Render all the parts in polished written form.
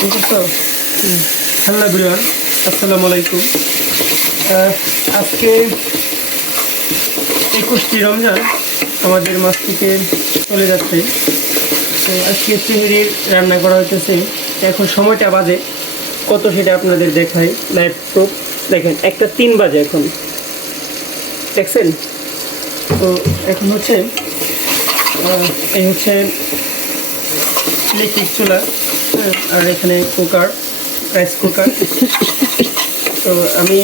বুঝছো? Hello everyone, আসসালামু আলাইকুম। আজকে 21টি রমজান আমাদের মাছ থেকে চলে যাচ্ছে। তো আজকে সেহরির রান্না করা হইতেছে। এখন সময়টা বাজে কত সেটা আপনাদের দেখাই লাইভ প্রুফ। দেখেন 1:03 বাজে এখন, দেখছেন? তো এখন হচ্ছে এই হচ্ছে ইলেকট্রিক চুলা, হ্যাঁ, আর এখানে কুকার, রাইস কুকার। তো আমি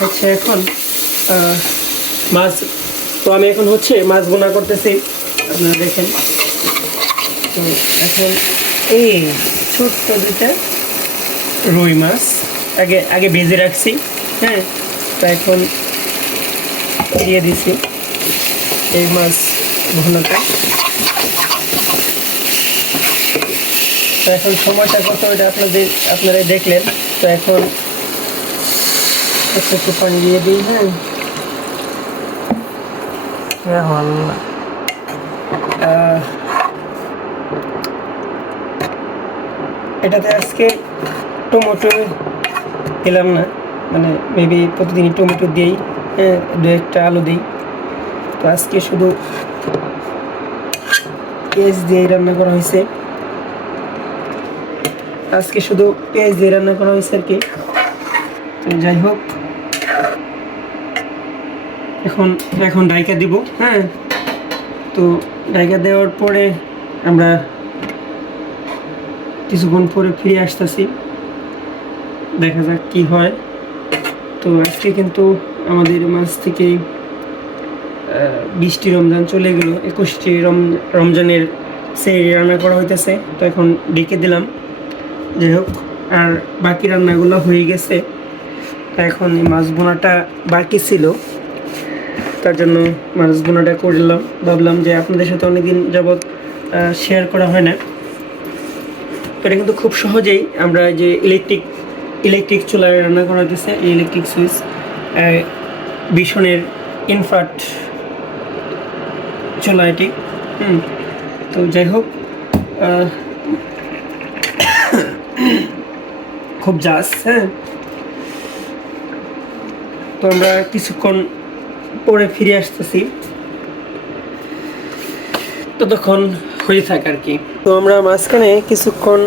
হচ্ছে এখন মাছ তো আমি এখন হচ্ছে মাছ বোনা করতেছি, আপনারা দেখেন। তো এখন এই ছোট্ট দুইটা রুই মাছ আগে আগে ভেজে রাখছি, হ্যাঁ। তো এখন দিয়ে দিছি এই মাছ ভুনাটা। তো এখন সময়টা কত এটা আপনারা দেখলেন। তো এখন একটু পানি দিয়ে দিই, হ্যাঁ। এটাতে আজকে টমেটো দিলাম না, মানে মেবি প্রতিদিনই টমেটো দিই, হ্যাঁ, দু একটা আলু দিই। তো আজকে শুধু পেঁয়াজ দিয়ে রান্না করা হয়েছে, আর কি। তো যাই হোক, এখন ডাইকা দিব, হ্যাঁ। তো ডাইকা দেওয়ার পরে আমরা কিছুক্ষণ পরে ফিরে আসতেছি, দেখা যাক কি হয়। তো আজকে কিন্তু আমাদের মাঝ থেকে 20টি রমজান চলে গেল, 21টি রমজানের সেহরি রান্না করা হইতেছে। তো এখন ডেকে দিলাম, যাই হোক। আর বাকি রান্নাগুলো হয়ে গেছে। এখন এই মাছ বোনাটা বাকি ছিল, তার জন্য মাছ বোনাটা করলাম। ভাবলাম যে আপনাদের সাথে অনেকদিন যাবৎ শেয়ার করা হয় না। তো এটা কিন্তু খুব সহজেই আমরা যে ইলেকট্রিক চুলায় রান্না করা হইতেছে, এই ইলেকট্রিক সুইচ ভীষণের ইনফ্রাট চুলা এটি, তো যাই হোক, খুব জাস, হ্যাঁ। তো আমরা কিছুক্ষণ পরে ফিরে আসতেছি, ততক্ষণ হয়ে থাক আর কি। তো আমরা মাঝখানে কিছুক্ষণ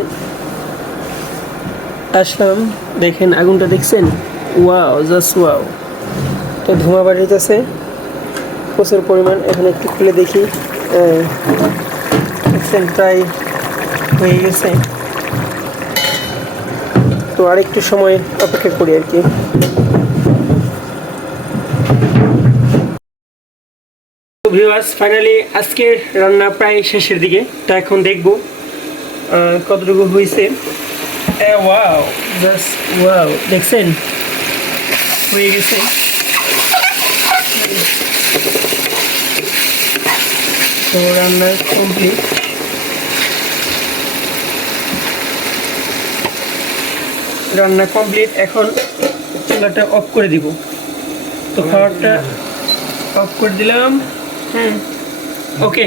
আসলাম, দেখেন আগুনটা দেখছেন? Wow, just wow. তো ধোঁয়া বাড়িতেছে প্রচুর পরিমাণ। এখানে একটু খুলে দেখি, দেখছেন প্রায় হয়ে গেছে। তো আরেকটু সময় অপেক্ষা করি আর কি। ভিউয়ার্স, ফাইনালি আজকের রান্না প্রায় শেষের দিকে। তো এখন দেখব কতটুকু হয়েছে। ওয়াও, জাস্ট ওয়াও, দেখছেন হয়ে গেছে। তো রান্না কমপ্লিট। এখন চুলাটা অফ করে দিব। তো খাবারটা অফ করে দিলাম, হ্যাঁ। ওকে।